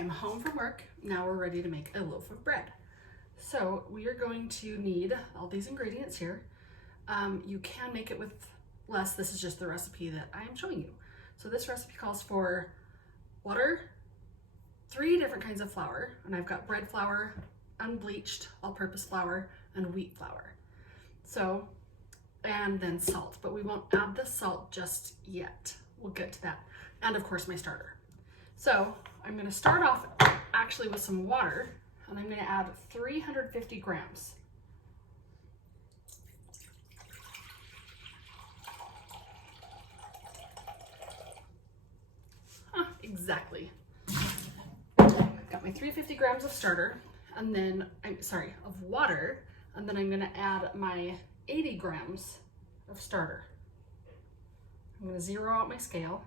I'm home from work. Now we're ready to make a loaf of bread. So we are going to need all these ingredients here. You can make it with less. This is just the recipe that I am showing you. So this recipe calls for water, 3 different kinds of flour, and I've got bread flour, unbleached, all-purpose flour, and wheat flour. So, and then salt, but we won't add the salt just yet. We'll get to that. And of course my starter. So I'm gonna start off actually with some water, and I'm gonna add 350 grams. Exactly. Got my 350 grams of starter, and then of water, and then I'm gonna add my 80 grams of starter. I'm gonna zero out my scale.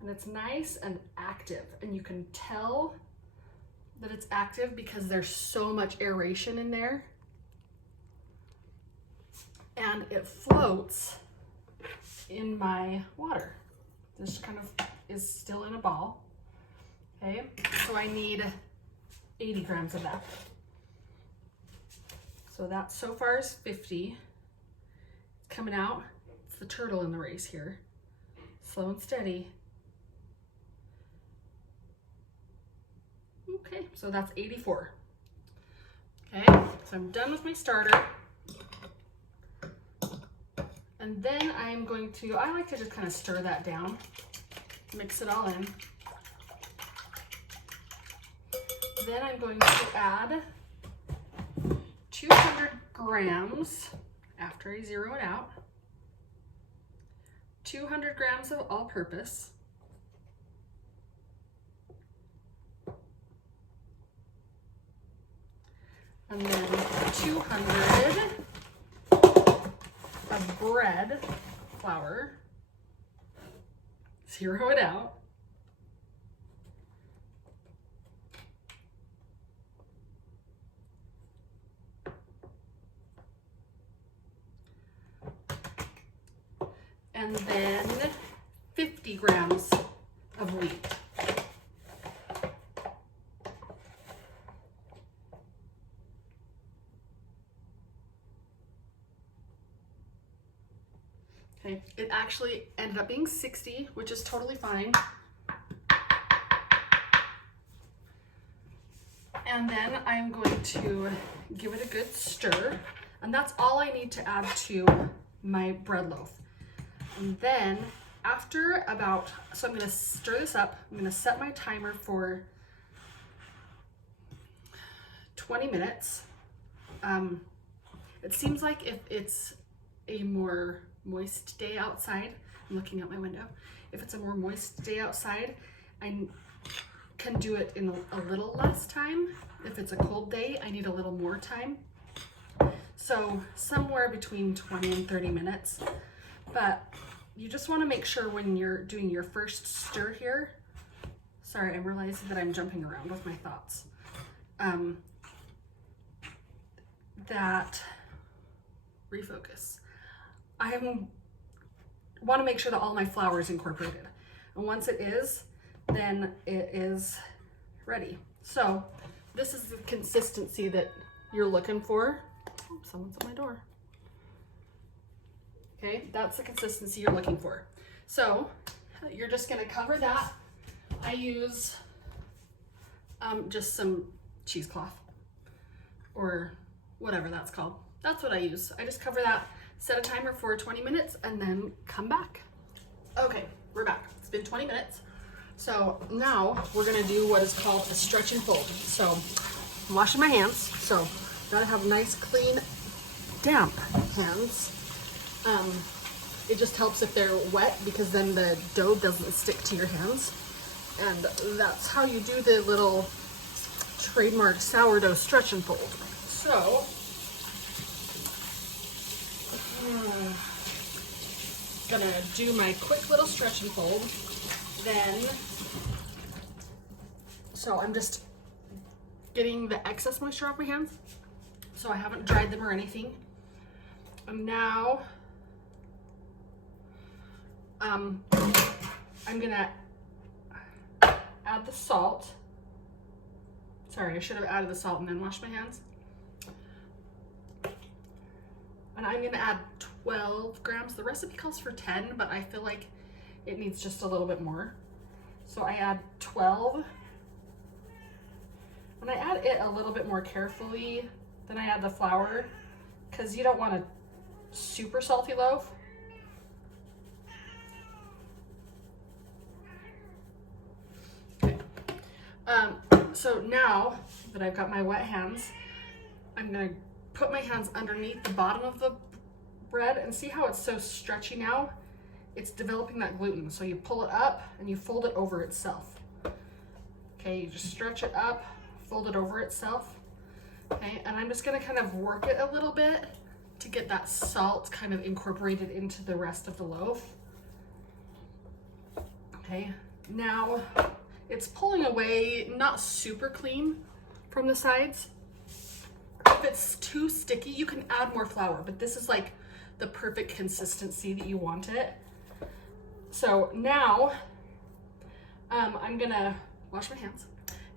And it's nice and active, and you can tell that it's active because there's so much aeration in there, and it floats in my water. This kind of is still in a ball. Okay, so I need 80 grams of that. So that so far is 50. It's coming out. It's the turtle in the race here. Slow and steady. Okay, so that's 84. Okay, so I'm done with my starter. And then I'm going to, I like to just kind of stir that down, mix it all in. Then I'm going to add 200 grams, after I zero it out, 200 grams of all-purpose, and then 200 of bread flour, zero it out, and then 50 grams of wheat. Okay, it actually ended up being 60, which is totally fine. And then I'm going to give it a good stir, and that's all I need to add to my bread loaf. And then after about, so I'm gonna stir this up, I'm gonna set my timer for 20 minutes. It seems like if it's a more moist day outside, I'm looking out my window. If it's a more moist day outside, I can do it in a little less time. If it's a cold day, I need a little more time. So somewhere between 20 and 30 minutes. But you just want to make sure when you're doing your first stir here, sorry, I'm realizing that I'm jumping around with my thoughts, that refocus. I want to make sure that all my flour is incorporated. And once it is, then it is ready. So this is the consistency that you're looking for. Oh, someone's at my door. Okay, that's the consistency you're looking for. So you're just gonna cover that. I use just some cheesecloth or whatever that's called. That's what I use. I just cover that, set a timer for 20 minutes, and then come back. Okay, we're back. It's been 20 minutes. So now we're gonna do what is called a stretch and fold. So I'm washing my hands. So gotta have nice, clean, damp hands. It just helps if they're wet because then the dough doesn't stick to your hands. And that's how you do the little trademark sourdough stretch and fold. So, gonna do my quick little stretch and fold. Then, so I'm just getting the excess moisture off my hands. So I haven't dried them or anything. And now, I'm gonna add the salt. Sorry, I should have added the salt and then washed my hands. And I'm gonna add 12 grams. The recipe calls for 10, but I feel like it needs just a little bit more. So I add 12. And I add it a little bit more carefully than I add the flour, because you don't want a super salty loaf. Okay. So now that I've got my wet hands, I'm gonna put my hands underneath the bottom of the bread and see how it's so stretchy now. It's developing that gluten. So you pull it up and you fold it over itself. Okay, you just stretch it up, fold it over itself. Okay, and I'm just gonna kind of work it a little bit to get that salt kind of incorporated into the rest of the loaf. Okay, now it's pulling away, not super clean from the sides. If it's too sticky, you can add more flour, but this is like the perfect consistency that you want it. So now I'm gonna wash my hands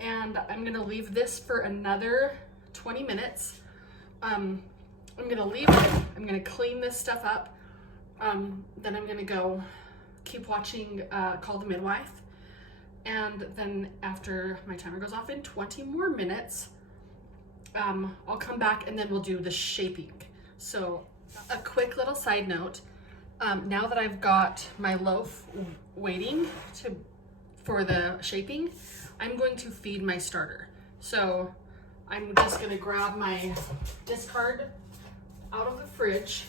and I'm gonna leave this for another 20 minutes. I'm gonna leave it, I'm gonna clean this stuff up. Then I'm gonna go keep watching Call the Midwife. And then after my timer goes off in 20 more minutes, I'll come back and then we'll do the shaping. So a quick little side note, now that I've got my loaf waiting for the shaping, I'm going to feed my starter. So I'm just gonna grab my discard out of the fridge.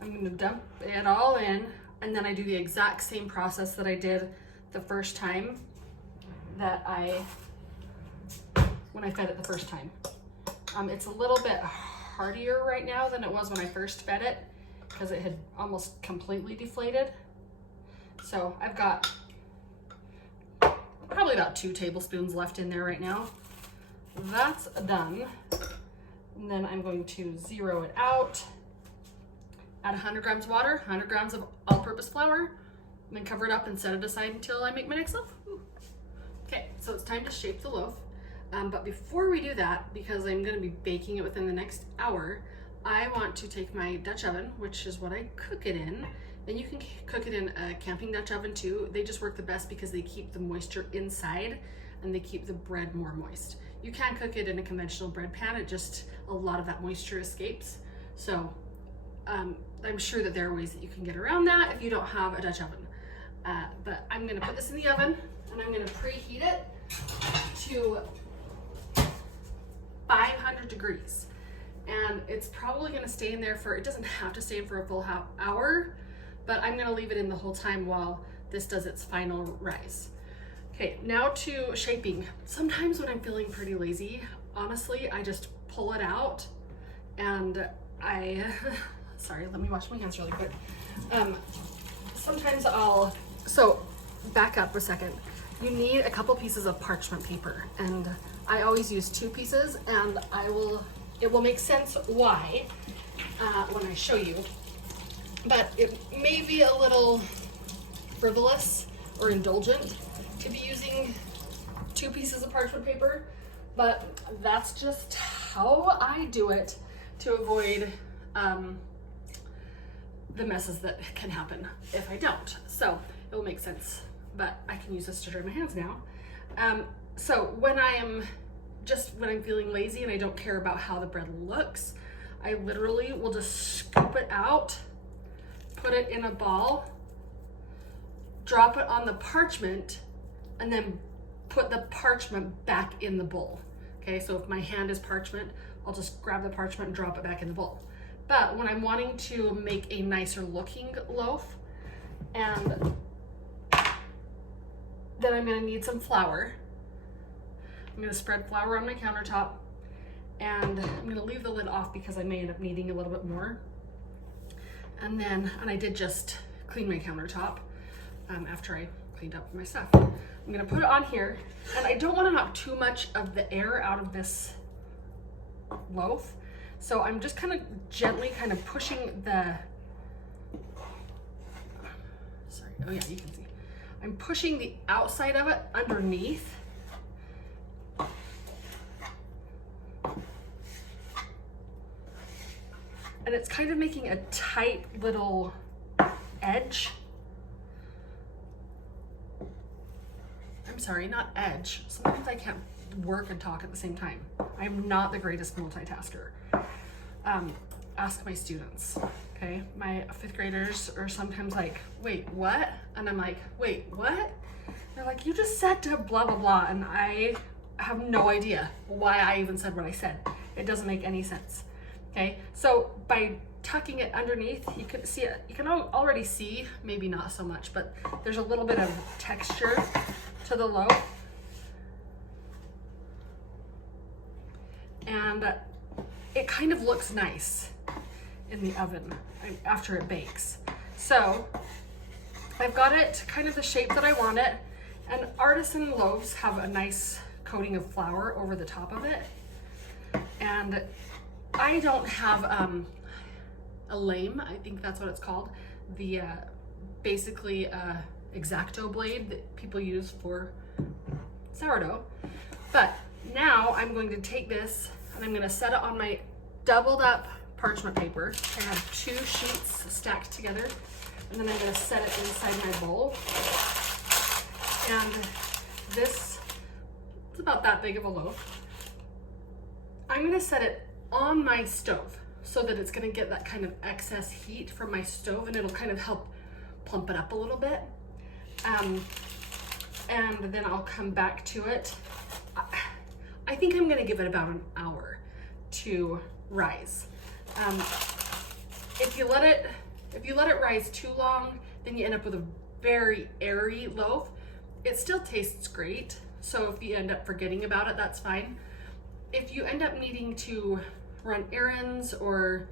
I'm gonna dump it all in, and then I do the exact same process that I did the first time when I fed it the first time. It's a little bit heartier right now than it was when I first fed it, because it had almost completely deflated. So I've got probably about 2 tablespoons left in there right now. That's done. And then I'm going to zero it out, add 100 grams of water, 100 grams of all-purpose flour, and then cover it up and set it aside until I make my next loaf. Okay, so it's time to shape the loaf. But before we do that, because I'm gonna be baking it within the next hour, I want to take my Dutch oven, which is what I cook it in, and you can cook it in a camping Dutch oven too. They just work the best because they keep the moisture inside and they keep the bread more moist. You can cook it in a conventional bread pan, it just, a lot of that moisture escapes. So I'm sure that there are ways that you can get around that if you don't have a Dutch oven. But I'm gonna put this in the oven and I'm gonna preheat it to 500 degrees. And it's probably gonna stay in there for, it doesn't have to stay in for a full hour, but I'm gonna leave it in the whole time while this does its final rise. Okay, now to shaping. Sometimes when I'm feeling pretty lazy, honestly, I just pull it out and sorry, let me wash my hands really quick. Sometimes so back up a second. You need a couple pieces of parchment paper, and I always use 2 pieces, and it will make sense why when I show you, but it may be a little frivolous or indulgent to be using 2 pieces of parchment paper, but that's just how I do it to avoid the messes that can happen if I don't. So it will make sense, but I can use this to dry my hands now. So when I'm feeling lazy and I don't care about how the bread looks, I literally will just scoop it out, put it in a ball, drop it on the parchment, and then put the parchment back in the bowl. Okay, so if my hand is parchment, I'll just grab the parchment and drop it back in the bowl. But when I'm wanting to make a nicer looking loaf, and then I'm gonna need some flour. I'm gonna spread flour on my countertop, and I'm gonna leave the lid off because I may end up needing a little bit more. And I did just clean my countertop after I cleaned up my stuff. I'm gonna put it on here, and I don't wanna knock too much of the air out of this loaf. So I'm just kind of gently pushing the, sorry, oh yeah, you can see. I'm pushing the outside of it underneath. And it's kind of making a tight little edge. I'm sorry, not edge. Sometimes I can't work and talk at the same time. I'm not the greatest multitasker. Ask my students, okay? My 5th graders are sometimes like, wait, what? And I'm like, wait, what? They're like, you just said to blah, blah, blah. And I have no idea why I even said what I said. It doesn't make any sense, okay? So by tucking it underneath, you can see it. You can already see, maybe not so much, but there's a little bit of texture to the loaf. And it kind of looks nice in the oven after it bakes. So I've got it kind of the shape that I want it, and artisan loaves have a nice coating of flour over the top of it. And I don't have a lame, I think that's what it's called, the basically X-Acto blade that people use for sourdough. But now I'm going to take this and I'm going to set it on my doubled up parchment paper. I have 2 sheets stacked together, and then I'm going to set it inside my bowl. And this, it's about that big of a loaf. I'm going to set it on my stove so that it's going to get that kind of excess heat from my stove, and it'll kind of help plump it up a little bit. And then I'll come back to it. I think I'm going to give it about an hour to rise. If you let it rise too long, then you end up with a very airy loaf. It still tastes great, so if you end up forgetting about it, that's fine. If you end up needing to run errands or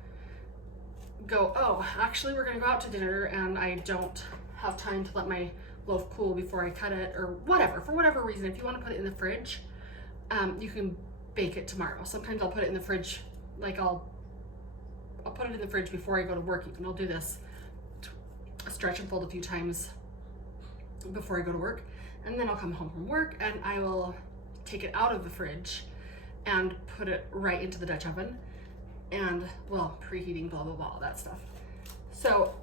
go, oh, actually we're gonna go out to dinner and I don't have time to let my loaf cool before I cut it, or whatever, for whatever reason, if you want to put it in the fridge, you can bake it tomorrow. Sometimes I'll put it in the fridge, like I'll put it in the fridge before I go to work. Even I'll do this, stretch and fold a few times before I go to work, and then I'll come home from work and I will take it out of the fridge and put it right into the Dutch oven, and well, preheating, blah blah blah, all that stuff. So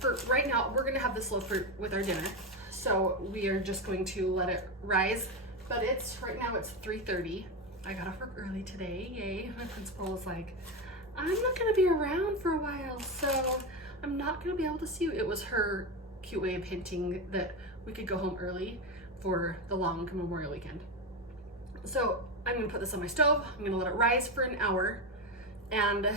for right now, we're gonna have this loaf with our dinner, so we are just going to let it rise. But right now it's 3:30. I got off work early today, yay. My principal was like, I'm not gonna be around for a while, so I'm not gonna be able to see you. It was her cute way of hinting that we could go home early for the long Memorial weekend. So I'm gonna put this on my stove, I'm gonna let it rise for an hour, and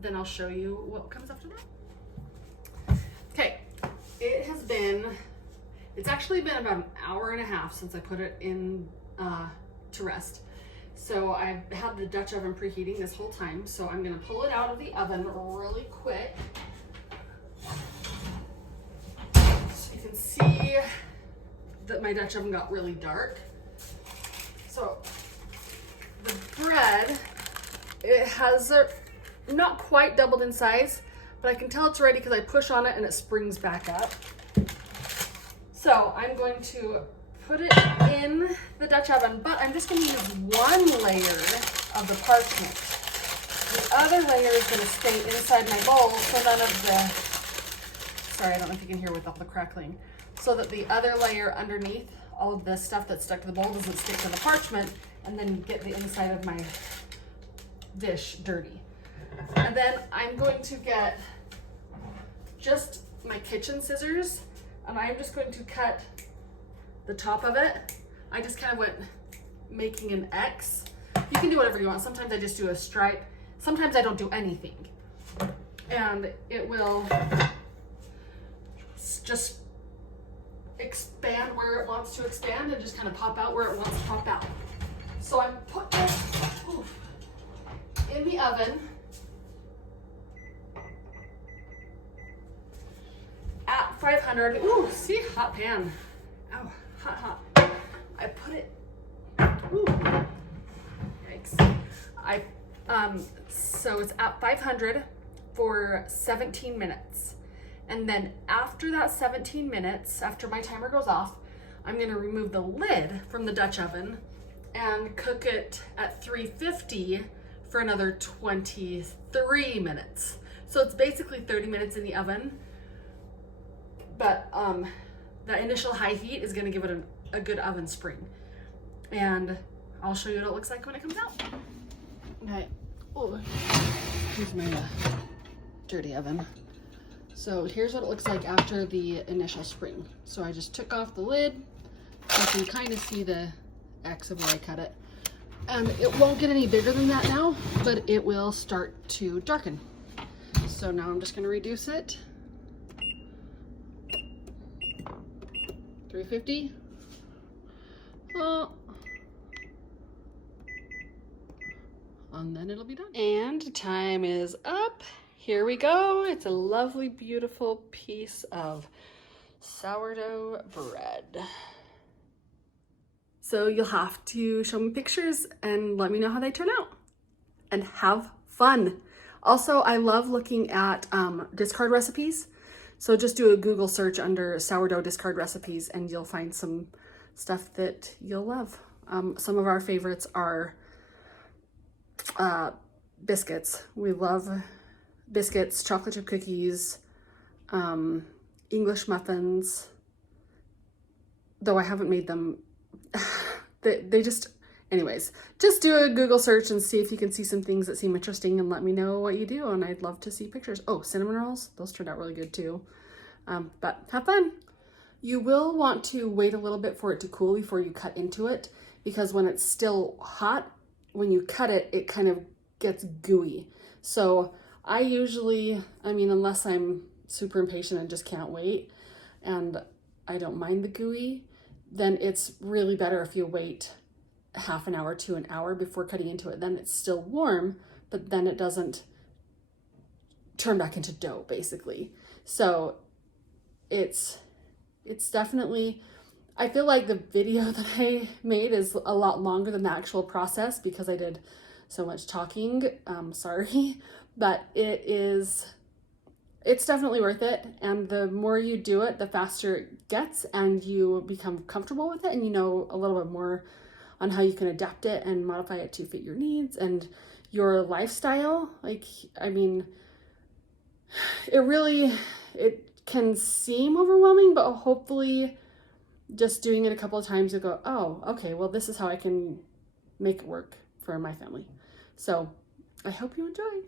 then I'll show you what comes after that. Okay, it's actually been about an hour and a half since I put it in to rest. So I've had the Dutch oven preheating this whole time, so I'm gonna pull it out of the oven really quick. So you can see that my Dutch oven got really dark. So the bread, it has not quite doubled in size, but I can tell it's ready because I push on it and it springs back up. So I'm going to put it in the Dutch oven, but I'm just going to use one layer of the parchment. The other layer is going to stay inside my bowl, so none of the, sorry, I don't know if you can hear with all the crackling, so that the other layer underneath, all of the stuff that's stuck to the bowl doesn't stick to the parchment and then get the inside of my dish dirty. And then I'm going to get just my kitchen scissors, and I'm just going to cut the top of it. I just kind of went making an X. You can do whatever you want. Sometimes I just do a stripe. Sometimes I don't do anything. And it will just expand where it wants to expand and just kind of pop out where it wants to pop out. So I'm putting this in the oven at 500. Ooh, see, hot pan. Oh, hot, hot. I put it, ooh, yikes. So it's at 500 for 17 minutes. And then after that 17 minutes, after my timer goes off, I'm gonna remove the lid from the Dutch oven and cook it at 350 for another 23 minutes. So it's basically 30 minutes in the oven, but the initial high heat is gonna give it a good oven spring. And I'll show you what it looks like when it comes out. Okay, oh, here's my dirty oven. So here's what it looks like after the initial spring. So I just took off the lid. You can kind of see the X of where I cut it. And it won't get any bigger than that now, but it will start to darken. So now I'm just gonna reduce it. 350. And then it'll be done. And time is up. Here we go. It's a lovely, beautiful piece of sourdough bread. So you'll have to show me pictures and let me know how they turn out. And have fun. Also, I love looking at discard recipes. So just do a Google search under sourdough discard recipes and you'll find some stuff that you'll love. Some of our favorites are biscuits. We love biscuits, chocolate chip cookies, English muffins, though I haven't made them. they just, anyways, just do a Google search and see if you can see some things that seem interesting and let me know what you do, and I'd love to see pictures. Oh, cinnamon rolls, those turned out really good too. But have fun. You will want to wait a little bit for it to cool before you cut into it, because when it's still hot, when you cut it, it kind of gets gooey. So I usually, I mean, unless I'm super impatient and just can't wait and I don't mind the gooey, then it's really better if you wait half an hour to an hour before cutting into it. Then it's still warm, but then it doesn't turn back into dough, basically. So it's definitely, I feel like the video that I made is a lot longer than the actual process because I did so much talking. Sorry, but it's definitely worth it. And the more you do it, the faster it gets and you become comfortable with it and you know a little bit more on how you can adapt it and modify it to fit your needs and your lifestyle. Like, I mean, it can seem overwhelming, but hopefully just doing it a couple of times you'll go, oh, okay, well, this is how I can make it work for my family. So I hope you enjoy.